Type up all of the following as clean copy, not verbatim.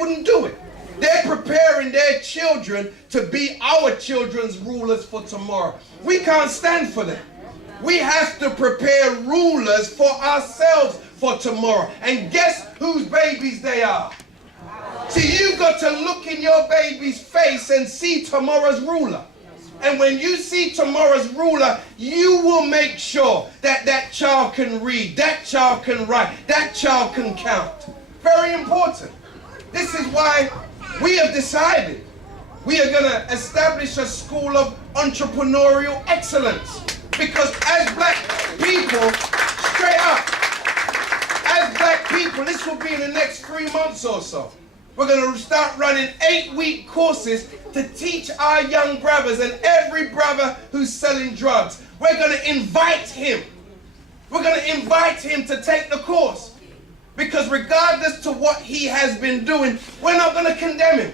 wouldn't do it. They're preparing their children to be our children's rulers for tomorrow. We can't stand for them. We have to prepare rulers for ourselves for tomorrow. And guess whose babies they are? See, you've got to look in your baby's face and see tomorrow's ruler. And when you see tomorrow's ruler, you will make sure that that child can read, that child can write, that child can count. Very important. This is why we have decided we are going to establish a school of entrepreneurial excellence. Because as black people, straight up, as black people, this will be in the next 3 months or so. We're going to start running 8-week courses to teach our young brothers and every brother who's selling drugs. We're going to invite him. We're going to invite him to take the course. Because regardless to what he has been doing, we're not going to condemn him.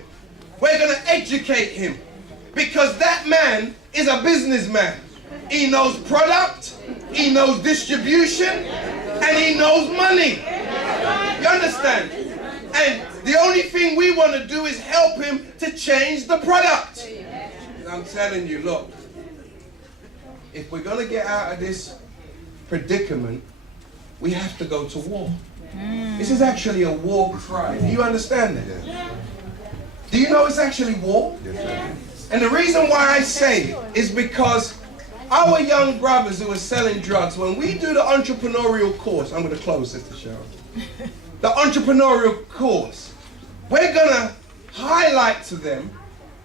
We're going to educate him. Because that man is a businessman. He knows product, he knows distribution, and he knows money. You understand? And the only thing we want to do is help him to change the product. And I'm telling you, look, if we're going to get out of this predicament, we have to go to war. This is actually a war cry. Do you understand that? Do you know it's actually war? And the reason why I say it is because our young brothers who are selling drugs, when we do the entrepreneurial course, I'm going to close, Sister Cheryl. The entrepreneurial course, we're going to highlight to them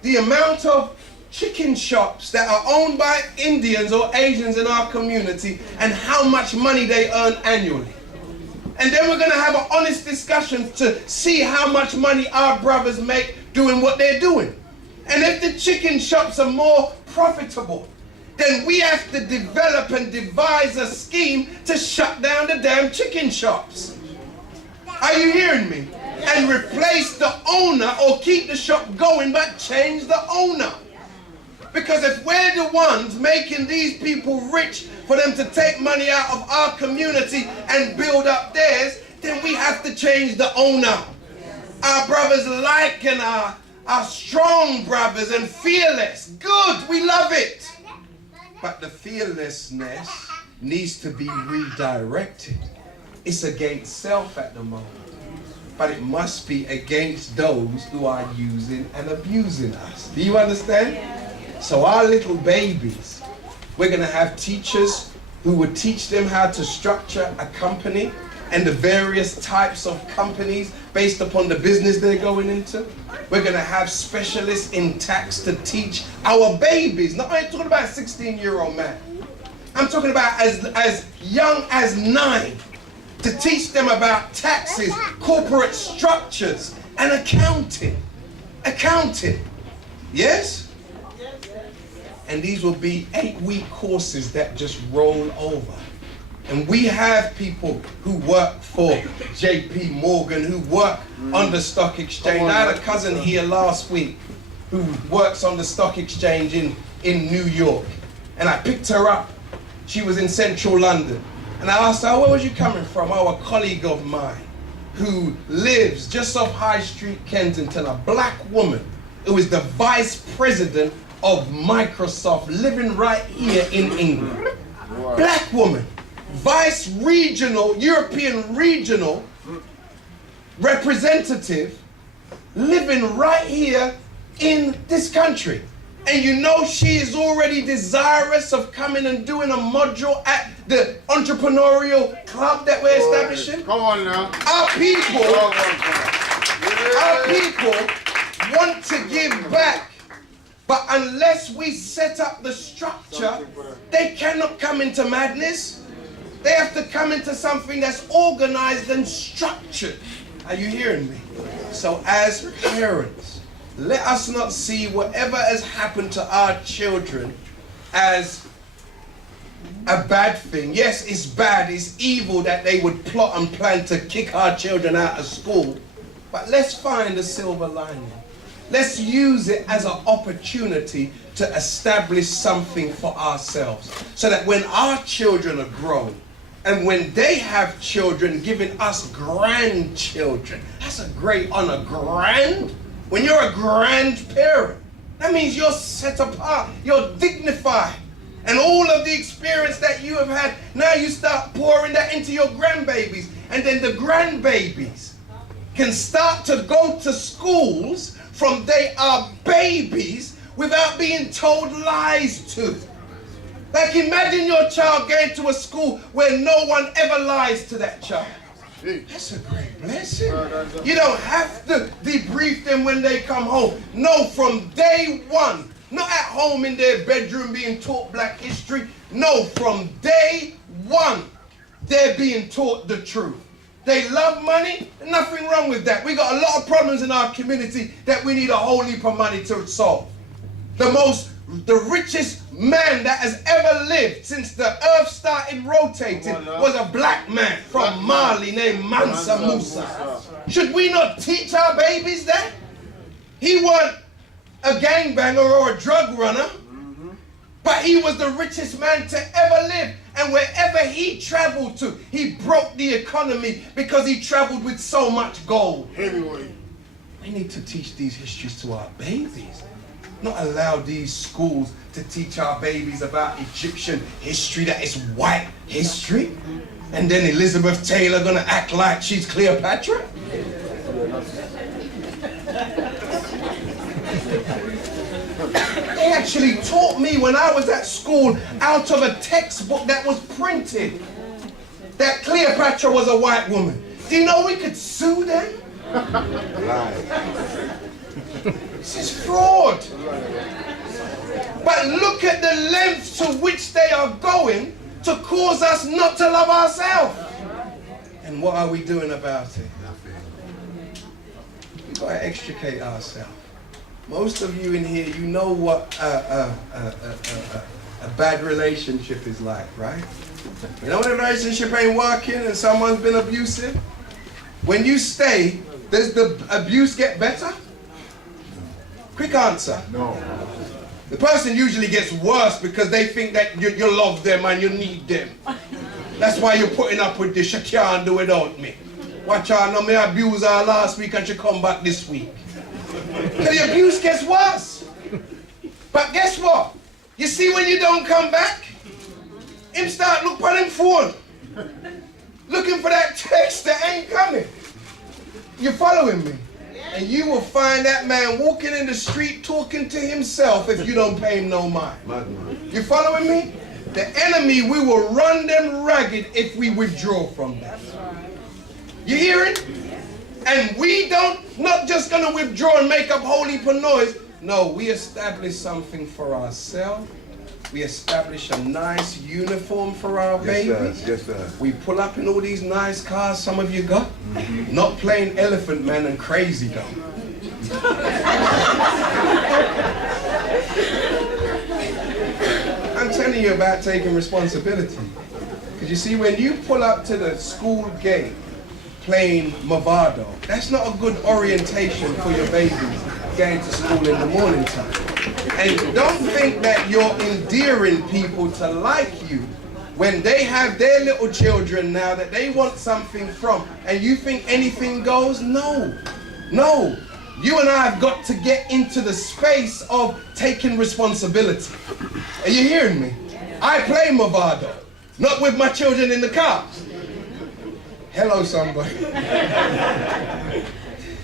the amount of chicken shops that are owned by Indians or Asians in our community and how much money they earn annually. And then we're going to have an honest discussion to see how much money our brothers make doing what they're doing. And if the chicken shops are more profitable, then we have to develop and devise a scheme to shut down the damn chicken shops. Are you hearing me? And replace the owner, or keep the shop going but change the owner. Because if we're the ones making these people rich for them to take money out of our community and build up theirs, then we have to change the owner. Our brothers like and our strong brothers and fearless. Good, we love it. But the fearlessness needs to be redirected. It's against self at the moment. But it must be against those who are using and abusing us. Do you understand? So our little babies, we're going to have teachers who would teach them how to structure a company and the various types of companies based upon the business they're going into. We're going to have specialists in tax to teach our babies. Not I'm talking about a 16-year-old man. I'm talking about as young as 9, to teach them about taxes, corporate structures, and accounting. Accounting. Yes? And these will be 8-week courses that just roll over. And we have people who work for J.P. Morgan, who work on the stock exchange. I had a cousin here last week who works on the stock exchange in New York. And I picked her up. She was in central London. And I asked her, where was you coming from? Oh, a colleague of mine who lives just off High Street, Kensington, a black woman who is the vice president of Microsoft, living right here in England. Black woman. Vice regional, European regional representative living right here in this country. And you know she is already desirous of coming and doing a module at the entrepreneurial club that we're establishing. Come on now. Our people want to give back. But unless we set up the structure, they cannot come into madness. They have to come into something that's organized and structured. Are you hearing me? So as parents, let us not see whatever has happened to our children as a bad thing. Yes, it's bad, it's evil that they would plot and plan to kick our children out of school. But let's find a silver lining. Let's use it as an opportunity to establish something for ourselves. So that when our children are grown, And when they have children, giving us grandchildren. That's a great honor. When you're a grandparent, that means you're set apart, you're dignified. And all of the experience that you have had, now you start pouring that into your grandbabies. And then the grandbabies can start to go to schools from they are babies without being told lies to. Like imagine your child going to a school where no one ever lies to that child. That's a great blessing. You don't have to debrief them when they come home. No, from day one. Not at home in their bedroom being taught black history. No, from day one, they're being taught the truth. They love money, nothing wrong with that. We got a lot of problems in our community that we need a whole heap of money to solve. The richest man that has ever lived since the earth started rotating was a black man from Mali named Mansa Musa. Should we not teach our babies that? He wasn't a gangbanger or a drug runner, but he was the richest man to ever live. And wherever he traveled to, he broke the economy because he traveled with so much gold. Heavyweight. We need to teach these histories to our babies. Not allow these schools to teach our babies about Egyptian history that is white history. And then Elizabeth Taylor gonna act like she's Cleopatra? They actually taught me when I was at school out of a textbook that was printed that Cleopatra was a white woman. Do you know we could sue them? This is fraud. But look at the lengths to which they are going to cause us not to love ourselves. And what are we doing about it? We've got to extricate ourselves. Most of you in here, you know what a bad relationship is like, right? You know when a relationship ain't working and someone's been abusive? When you stay, does the abuse get better? Quick answer. No. The person usually gets worse because they think that you love them and you need them. That's why you're putting up with this. She can't do without me. Watch her, now me abuse her last week and she come back this week. The abuse gets worse. But guess what? You see when you don't come back, him start look for him phone. Looking for that text that ain't coming. You following me? And you will find that man walking in the street talking to himself if you don't pay him no mind. You following me? The enemy, we will run them ragged if we withdraw from them. You hearing? And we not just gonna withdraw and make up whole heap of noise. No, we establish something for ourselves. We establish a nice uniform for our babies. Yes, sir. We pull up in all these nice cars some of you got. Not playing Elephant Man and Crazy though. I'm telling you about taking responsibility. Because you see, when you pull up to the school gate playing Movado, that's not a good orientation for your babies going to school in the morning time. And don't think that you're endearing people to like you when they have their little children now that they want something from, and you think anything goes? No, no. You and I have got to get into the space of taking responsibility. Are you hearing me? I play Movado, not with my children in the car. Hello, somebody.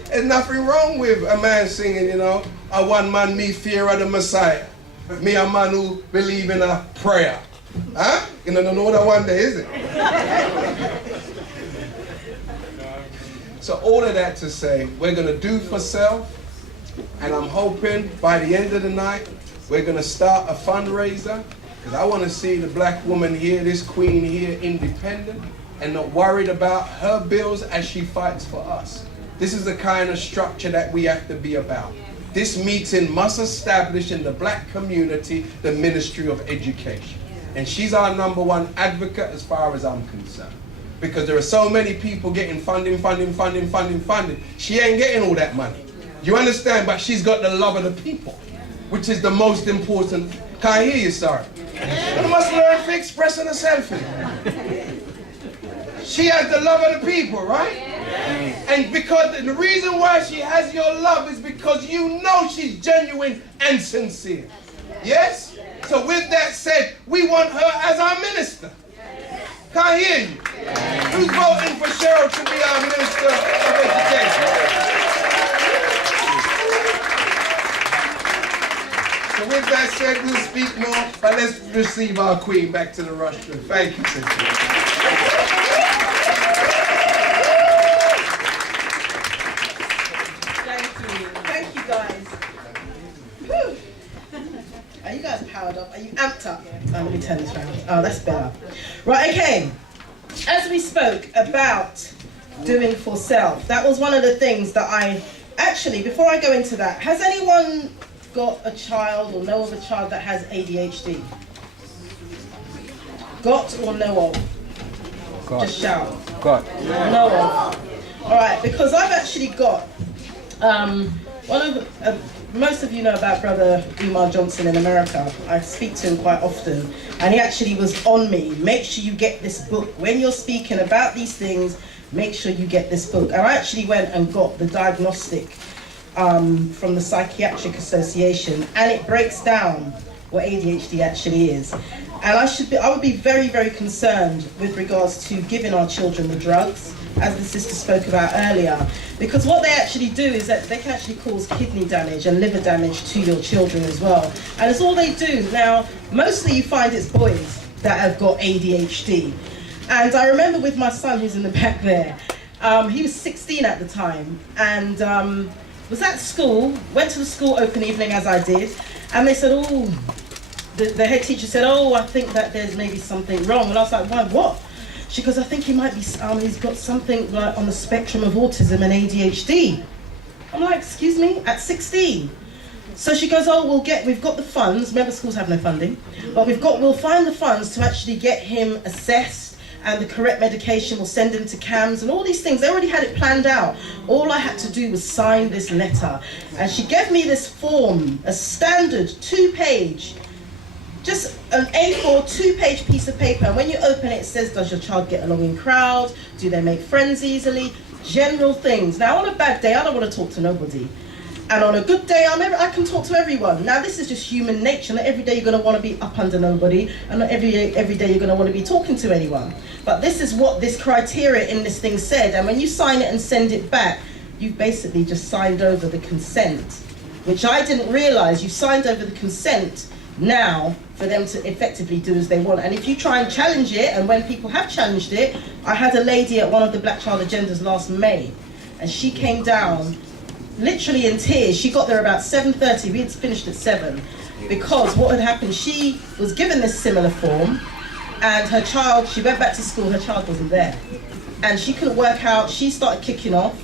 There's nothing wrong with a man singing, you know, a one man, me fear of the Messiah. Me a man who believe in a prayer. Huh? You don't know that one day, is it? So all of that to say, we're going to do for self, and I'm hoping by the end of the night, we're going to start a fundraiser, because I want to see the black woman here, this queen here, independent, and not worried about her bills as she fights for us. This is the kind of structure that we have to be about. This meeting must establish in the black community the Ministry of Education. And she's our #1 advocate as far as I'm concerned. Because there are so many people getting funding. She ain't getting all that money. You understand? But she's got the love of the people, which is the most important. Can I hear you, sir? You must learn to express herself. She has the love of the people, right? And because the reason why she has your love is because you know she's genuine and sincere. Yes? So with that said, we want her as our minister. Can't hear you. Who's voting for Cheryl to be our minister of education? So with that said, we'll speak more, but let's receive our queen back to the rostrum. Thank you, sister. Are you guys powered up? Are you amped up? Oh, let me turn this around. Oh, that's better. Right, okay. As we spoke about doing for self, that was one of the things that I... Actually, before I go into that, has anyone got a child or know of a child that has ADHD? Got or know of? Got. Just shout. Got. Know of. All right, because I've actually got... one of... most of you know about Brother Umar Johnson in America. I speak to him quite often, and he actually was on me. Make sure you get this book. When you're speaking about these things, make sure you get this book. And I actually went and got the diagnostic from the Psychiatric Association, and it breaks down what ADHD actually is. And I would be very, very concerned with regards to giving our children the drugs, as the sister spoke about earlier, because what they actually do is that they can actually cause kidney damage and liver damage to your children as well. And it's all they do. Now, mostly you find it's boys that have got ADHD. And I remember with my son who's in the back there, he was 16 at the time, and was at school, went to the school open evening as I did, and they said, oh, the head teacher said, oh, I think that there's maybe something wrong. And I was like, why, what? She goes, I think he might be, he's got something like on the spectrum of autism and ADHD. I'm like, excuse me, at 16? So she goes, oh, we've got the funds, remember schools have no funding, but we'll find the funds to actually get him assessed, and the correct medication, we'll send him to CAMS and all these things. They already had it planned out. All I had to do was sign this letter. And she gave me this form, a standard 2-page, just an A4 2-page piece of paper, and when you open it, it says, does your child get along in crowds? Do they make friends easily? General things. Now, on a bad day, I don't want to talk to nobody. And on a good day, I can talk to everyone. Now, this is just human nature. Not every day you're going to want to be up under nobody, and not every day you're going to want to be talking to anyone. But this is what this criteria in this thing said, and when you sign it and send it back, you've basically just signed over the consent, which I didn't realize. You signed over the consent now for them to effectively do as they want. And if you try and challenge it, and when people have challenged it, I had a lady at one of the Black Child Agendas last May, and she came down literally in tears. She got there about 7:30, we had finished at 7, because what had happened, she was given this similar form, and her child, she went back to school, her child wasn't there. And she couldn't work out, she started kicking off.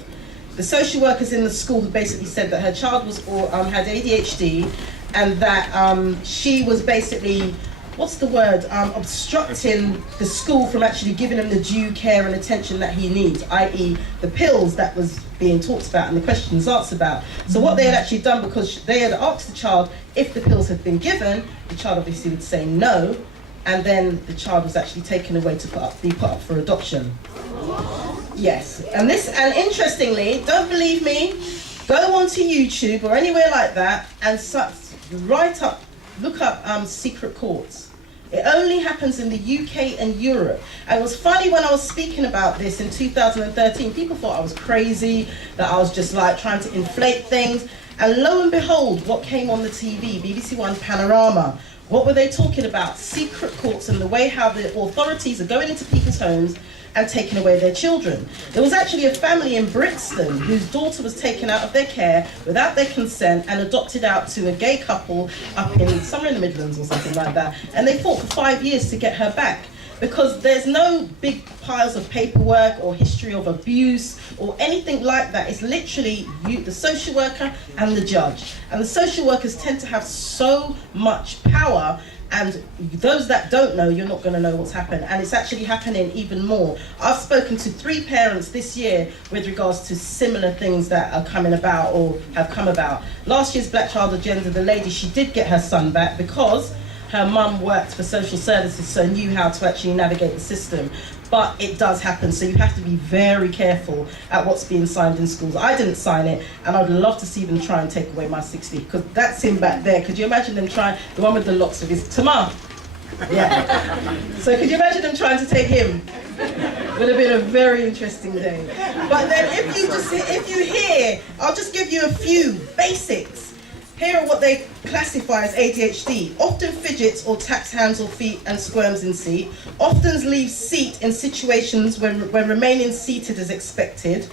The social workers in the school had basically said that her child was had ADHD, and that she was basically, what's the word, obstructing the school from actually giving him the due care and attention that he needs, i.e. the pills that was being talked about and the questions asked about. So what they had actually done, because they had asked the child if the pills had been given, the child obviously would say no, and then the child was actually taken away to be put up for adoption. Yes, and interestingly, don't believe me, go onto YouTube or anywhere like that and look up secret courts. It only happens in the UK and Europe. And it was funny when I was speaking about this in 2013, people thought I was crazy, that I was just like trying to inflate things. And lo and behold, what came on the TV, BBC One Panorama, what were they talking about? Secret courts and the way how the authorities are going into people's homes and taking away their children. There was actually a family in Brixton whose daughter was taken out of their care without their consent and adopted out to a gay couple up in somewhere in the Midlands or something like that. And they fought for 5 years to get her back, because there's no big piles of paperwork or history of abuse or anything like that. It's literally you, the social worker, and the judge. And the social workers tend to have so much power, and those that don't know, you're not going to know what's happened. And it's actually happening even more. I've spoken to 3 parents this year with regards to similar things that are coming about or have come about. Last year's Black Child Agenda, the lady, she did get her son back because her mum worked for social services, so knew how to actually navigate the system. but it does happen, so you have to be very careful at what's being signed in schools. I didn't sign it, and I'd love to see them try and take away my 60, because that's him back there. Could you imagine them trying, the one with the locks of his, Tamar? Yeah. So could you imagine them trying to take him? Would have been a very interesting day. But then if you hear, I'll just give you a few basics. Here are what they classify as ADHD. Often fidgets or taps hands or feet and squirms in seat. Often leaves seat in situations when remaining seated is expected.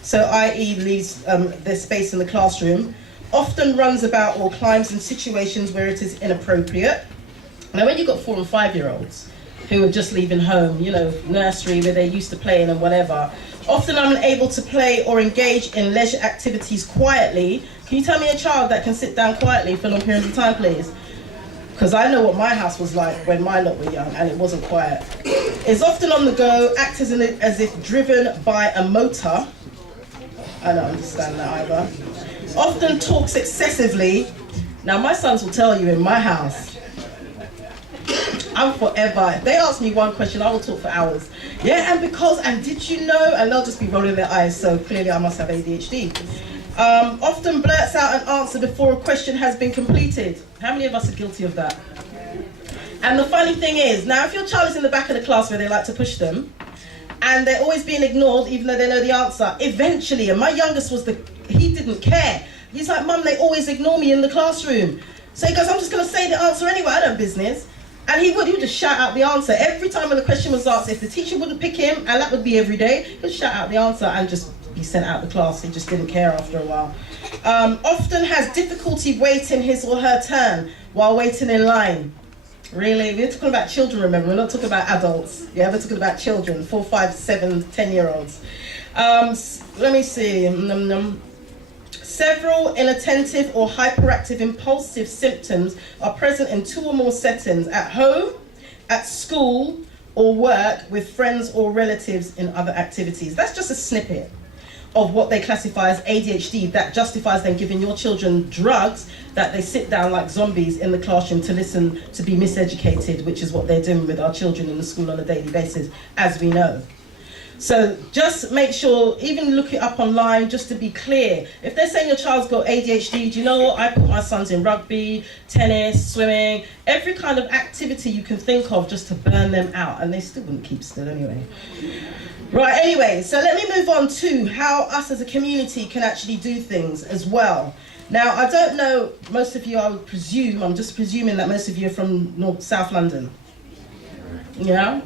So i.e. leaves their space in the classroom. Often runs about or climbs in situations where it is inappropriate. Now when you've got 4 and 5-year-olds who are just leaving home, you know, nursery where they're used to playing and whatever, often unable to play or engage in leisure activities quietly. Can you tell me a child that can sit down quietly for long periods of time, please? Because I know what my house was like when my lot were young, and it wasn't quiet. Is often on the go, acts as if driven by a motor. I don't understand that either. Often talks excessively. Now my sons will tell you in my house, I'm forever. If they ask me one question, I will talk for hours. Yeah, and did you know? And they'll just be rolling their eyes, so clearly I must have ADHD. Often blurts out an answer before a question has been completed. How many of us are guilty of that? And the funny thing is, now if your child is in the back of the class where they like to push them, and they're always being ignored even though they know the answer, eventually, and my youngest he didn't care. He's like, Mum, they always ignore me in the classroom. So he goes, I'm just going to say the answer anyway, I don't have business. And he would just shout out the answer. Every time when the question was asked, if the teacher wouldn't pick him, and that would be every day, he'd shout out the answer and just be sent out of the class. He just didn't care after a while. Often has difficulty waiting his or her turn while waiting in line. Really? We're talking about children, remember? We're not talking about adults. Yeah, we're talking about children, 4, 5, 7, 10-year-olds. Let me see. Several inattentive or hyperactive impulsive symptoms are present in 2 or more settings: at home, at school, or work with friends or relatives in other activities. That's just a snippet of what they classify as ADHD that justifies them giving your children drugs that they sit down like zombies in the classroom to listen to be miseducated, which is what they're doing with our children in the school on a daily basis, as we know. So just make sure, even look it up online just to be clear. If they're saying your child's got ADHD, do you know what? I put my sons in rugby, tennis, swimming, every kind of activity you can think of just to burn them out, and they still wouldn't keep still anyway. Right, anyway, so let me move on to how us as a community can actually do things as well. Now, I don't know, most of you, I would presume, I'm just presuming that most of you are from South London. Yeah?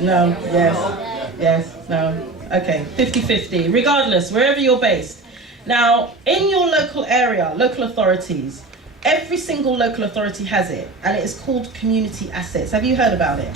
No, yes. Yes, no, okay, 50-50, regardless, wherever you're based. Now, in your local area, local authorities, every single local authority has it, and it is called community assets. Have you heard about it?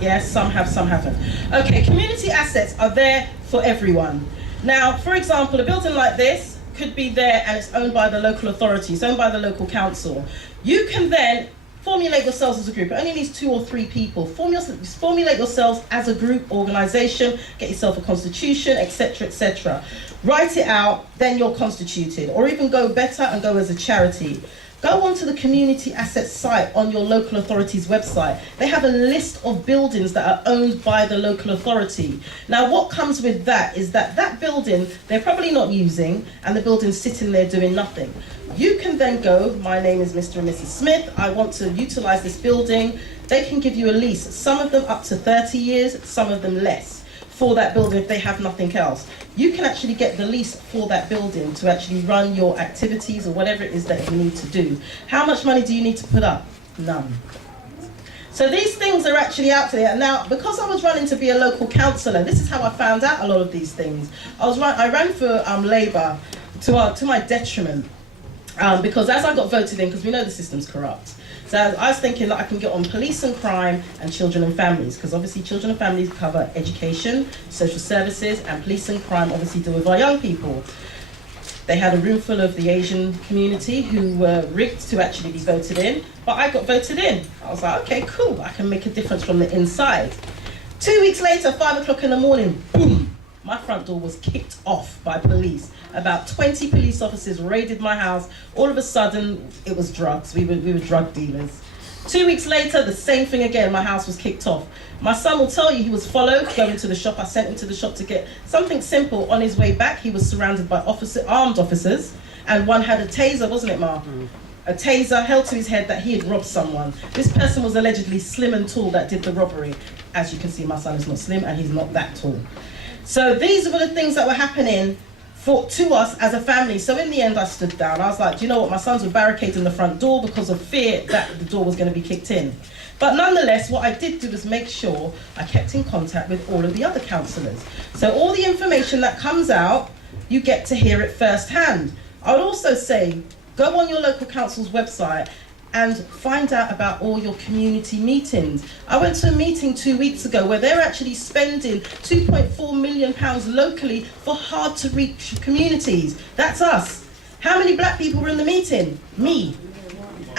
Yes, some have, some haven't. Okay, community assets are there for everyone. Now, for example, a building like this could be there and it's owned by the local authority, it's owned by the local council. You can then formulate yourselves as a group. It only needs 2 or 3 people. Formulate yourselves as a group, organisation, get yourself a constitution, etc., etc. Write it out, then you're constituted. Or even go better and go as a charity. Go onto the community assets site on your local authority's website. They have a list of buildings that are owned by the local authority. Now what comes with that is that building they're probably not using, and the building's sitting there doing nothing. You can then go, my name is Mr. and Mrs. Smith, I want to utilise this building. They can give you a lease, some of them up to 30 years, some of them less, for that building if they have nothing else. You can actually get the lease for that building to actually run your activities or whatever it is that you need to do. How much money do you need to put up? None. So these things are actually out there. Now, because I was running to be a local councillor, this is how I found out a lot of these things. I ran for Labour to my detriment. Because as I got voted in, because we know the system's corrupt, so I was thinking that I can get on police and crime and children and families, because obviously children and families cover education, social services, and police and crime obviously deal with our young people. They had a room full of the Asian community who were rigged to actually be voted in, but I got voted in. I was like, okay, cool, I can make a difference from the inside. 2 weeks later, 5 o'clock in the morning, boom, my front door was kicked off by police. About 20 police officers raided my house. All of a sudden, it was drugs. We were drug dealers. 2 weeks later, the same thing again, my house was kicked off. My son will tell you he was followed, going to the shop. I sent him to the shop to get something simple. On his way back, he was surrounded by armed officers, and one had a taser, wasn't it, Ma? A taser held to his head that he had robbed someone. This person was allegedly slim and tall that did the robbery. As you can see, my son is not slim and he's not that tall. So these were the things that were happening to us as a family. So in the end, I stood down. I was like, do you know what? My sons were barricading the front door because of fear that the door was going to be kicked in. But nonetheless, what I did do was make sure I kept in contact with all of the other counsellors. So all the information that comes out, you get to hear it firsthand. I would also say, go on your local council's website and find out about all your community meetings. I went to a meeting 2 weeks ago where they're actually spending £2.4 million locally for hard to reach communities. That's us. How many black people were in the meeting? Me.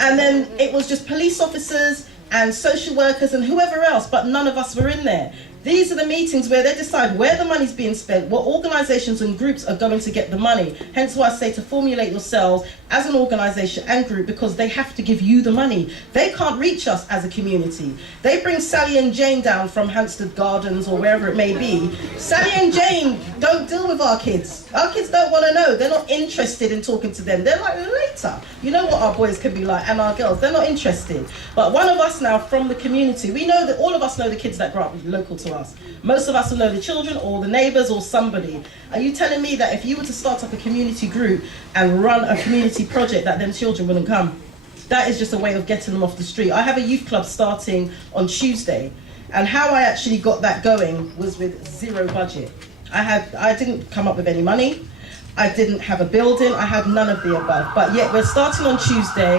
And then it was just police officers and social workers and whoever else, but none of us were in there. These are the meetings where they decide where the money's being spent, what organisations and groups are going to get the money. Hence why I say to formulate yourselves as an organisation and group, because they have to give you the money. They can't reach us as a community. They bring Sally and Jane down from Hampstead Gardens or wherever it may be. Sally and Jane don't deal with our kids. Our kids don't want to know. They're not interested in talking to them. They're like, later. You know what our boys can be like, and our girls. They're not interested. But one of us now from the community, we know that all of us know the kids that grow up local to us. Most of us will know the children or the neighbours or somebody. Are you telling me that if you were to start up a community group and run a community project that them children wouldn't come? That is just a way of getting them off the street. I have a youth club starting on Tuesday, and how I actually got that going was with zero budget. I didn't come up with any money. I didn't have a building. I had none of the above. But yet we're starting on Tuesday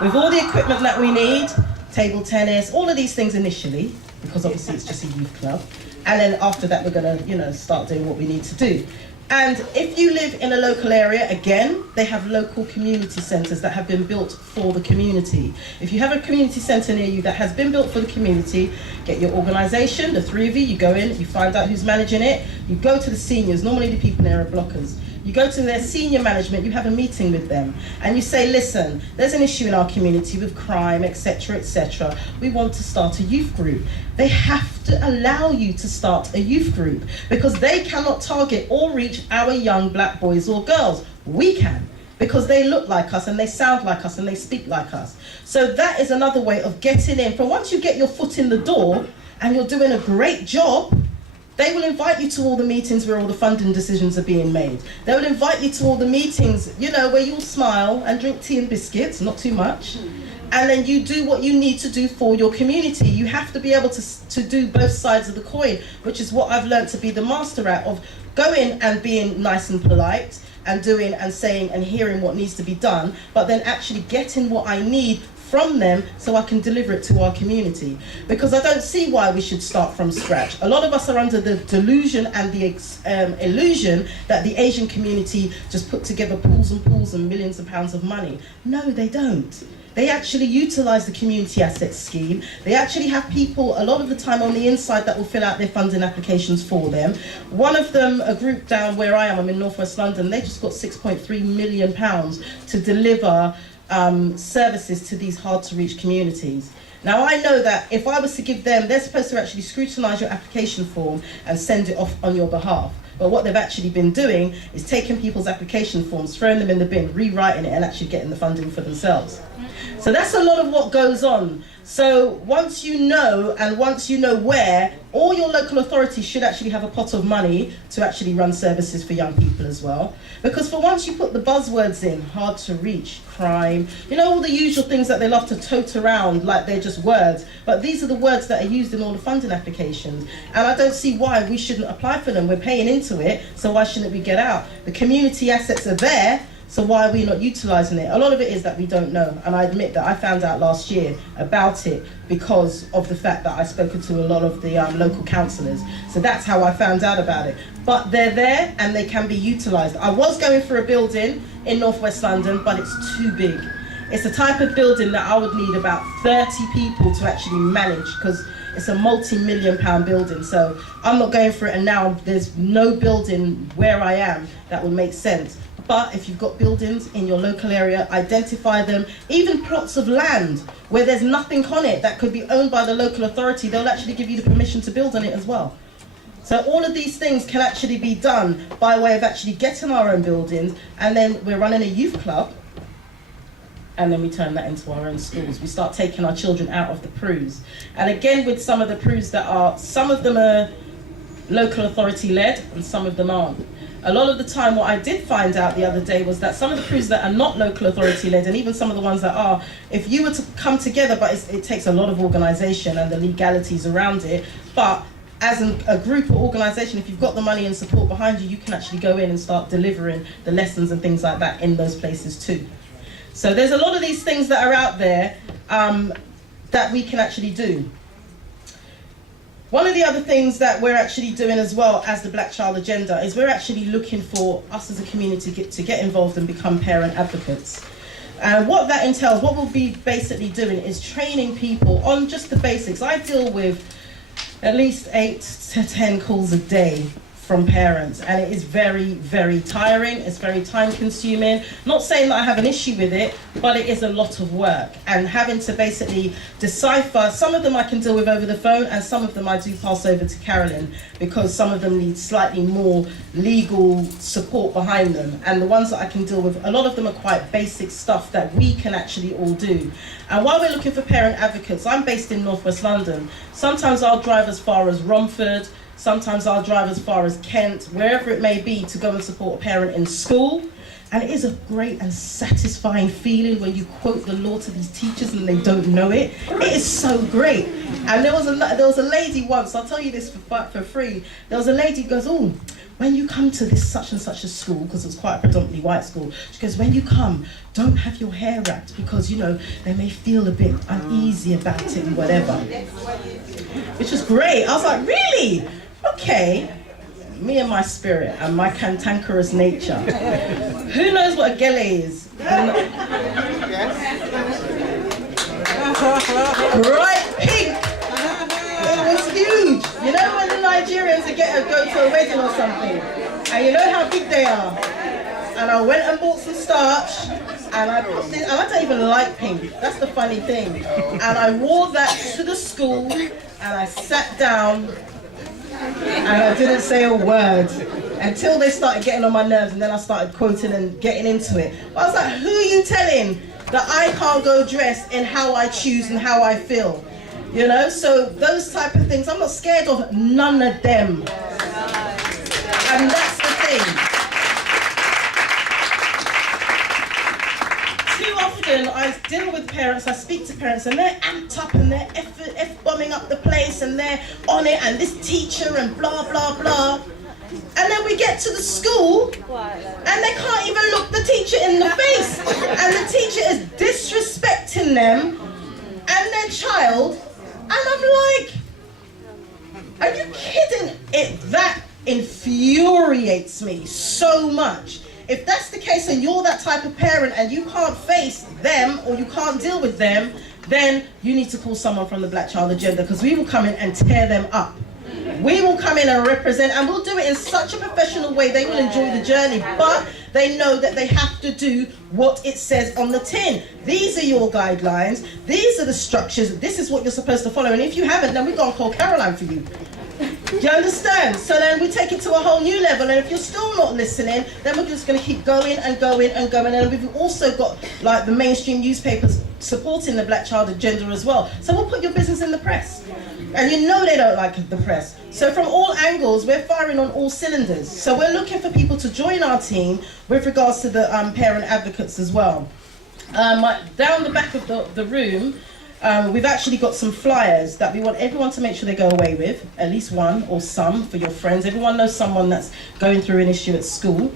with all the equipment that we need, table tennis, all of these things initially, because obviously it's just a youth club. And then after that, we're gonna, start doing what we need to do. And if you live in a local area, again, they have local community centres that have been built for the community. If you have a community centre near you that has been built for the community, get your organisation, the three of you go in, you find out who's managing it, you go to the seniors, normally the people there are blockers. You go to their senior management, you have a meeting with them, and you say, listen, there's an issue in our community with crime, etc., etc. We want to start a youth group. They have to allow you to start a youth group because they cannot target or reach our young black boys or girls. We can, because they look like us and they sound like us and they speak like us. So that is another way of getting in. For once you get your foot in the door and you're doing a great job, they will invite you to all the meetings where all the funding decisions are being made. They will invite you to all the meetings, where you'll smile and drink tea and biscuits, not too much. And then you do what you need to do for your community. You have to be able to do both sides of the coin, which is what I've learned to be the master at, of going and being nice and polite and doing and saying and hearing what needs to be done, but then actually getting what I need from them so I can deliver it to our community. Because I don't see why we should start from scratch. A lot of us are under the delusion and the illusion that the Asian community just put together pools and pools and millions of pounds of money. No, they don't. They actually utilise the community assets scheme. They actually have people a lot of the time on the inside that will fill out their funding applications for them. One of them, a group down where I am, I'm in North West London, they just got £6.3 million to deliver services to these hard to reach communities. Now I know that if I was to give them, they're supposed to actually scrutinise your application form and send it off on your behalf. But what they've actually been doing is taking people's application forms, throwing them in the bin, rewriting it and actually getting the funding for themselves. So that's a lot of what goes on. So once you know, and once you know where, all your local authorities should actually have a pot of money to actually run services for young people as well. Because for once you put the buzzwords in, hard to reach, crime, all the usual things that they love to tote around like they're just words, but these are the words that are used in all the funding applications. And I don't see why we shouldn't apply for them. We're paying into it, so why shouldn't we get out? The community assets are there, so why are we not utilising it? A lot of it is that we don't know, and I admit that I found out last year about it because of the fact that I've spoken to a lot of the local councillors. So that's how I found out about it. But they're there and they can be utilised. I was going for a building in North West London, but it's too big. It's the type of building that I would need about 30 people to actually manage, because it's a multi-million-pound building. So I'm not going for it, and now there's no building where I am that would make sense. but if you've got buildings in your local area, identify them. Even plots of land where there's nothing on it that could be owned by the local authority, they'll actually give you the permission to build on it as well. So all of these things can actually be done by way of actually getting our own buildings, and then we're running a youth club, and then we turn that into our own schools. We start taking our children out of the PRUs. And again, with some of the PRUs that are, some of them are local authority led and some of them aren't. A lot of the time what I did find out the other day was that some of the PRUs that are not local authority led, and even some of the ones that are, if you were to come together, but it takes a lot of organisation and the legalities around it, but as a group or organisation, if you've got the money and support behind you, you can actually go in and start delivering the lessons and things like that in those places too. So there's a lot of these things that are out there that we can actually do. One of the other things that we're actually doing as well as the Black Child Agenda is we're actually looking for us as a community to get involved and become parent advocates. And what that entails, what we'll be basically doing is training people on just the basics. I deal with at least 8 to 10 calls a day from parents, and it is very, very tiring. It's very time consuming. Not saying that I have an issue with it, but it is a lot of work, and having to basically decipher, some of them I can deal with over the phone, and some of them I do pass over to Carolyn, because some of them need slightly more legal support behind them, and the ones that I can deal with, a lot of them are quite basic stuff that we can actually all do. And while we're looking for parent advocates, I'm based in North West London. Sometimes I'll drive as far as Romford, sometimes I'll drive as far as Kent, wherever it may be, to go and support a parent in school. And it is a great and satisfying feeling when you quote the law to these teachers and they don't know it. It is so great. And there was a lady once, I'll tell you this for free, there was a lady who goes, oh, when you come to this such and such a school, because it was quite a predominantly white school, she goes, when you come, don't have your hair wrapped, because, you know, they may feel a bit uneasy about it and whatever. Which was great. I was like, really? Okay. Me and my spirit and my cantankerous nature. Who knows what a gele is? Bright pink. It was huge. You know when the Nigerians go to a wedding or something, and you know how big they are. And I went and bought some starch, and I put this, and I don't even like pink. That's the funny thing. And I wore that to the school, and I sat down. And I didn't say a word until they started getting on my nerves, and then I started quoting and getting into it. But I was like, who are you telling that I can't go dressed in how I choose and how I feel? You know, so those type of things, I'm not scared of none of them. And that's the thing. I deal with parents, I speak to parents, and they're amped up and they're F-bombing up the place and they're on it, and this teacher and blah, blah, blah. And then we get to the school and they can't even look the teacher in the face. And the teacher is disrespecting them and their child. And I'm like, are you kidding? That infuriates me so much. If that's the case and you're that type of parent and you can't face them or you can't deal with them, then you need to call someone from the Black Child Agenda, because we will come in and tear them up. We will come in and represent, and we'll do it in such a professional way. They will enjoy the journey, but they know that they have to do what it says on the tin. These are your guidelines. These are the structures. This is what you're supposed to follow. And if you haven't, then we're going to call Caroline for you. Do you understand? So then we take it to a whole new level, and if you're still not listening, then we're just going to keep going and going and going. And we've also got like the mainstream newspapers supporting the Black Child Agenda as well. So we'll put your business in the press. And you know they don't like the press. So from all angles, we're firing on all cylinders. So we're looking for people to join our team with regards to the parent advocates as well. Down the back of the room, we've actually got some flyers that we want everyone to make sure they go away with, at least one or some for your friends. Everyone knows someone that's going through an issue at school.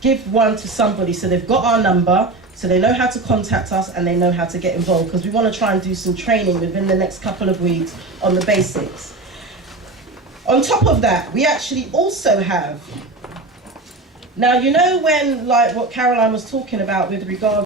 Give one to somebody so they've got our number, so they know how to contact us and they know how to get involved, because we want to try and do some training within the next couple of weeks on the basics. On top of that, we actually also have, now you know when, like what Caroline was talking about with regard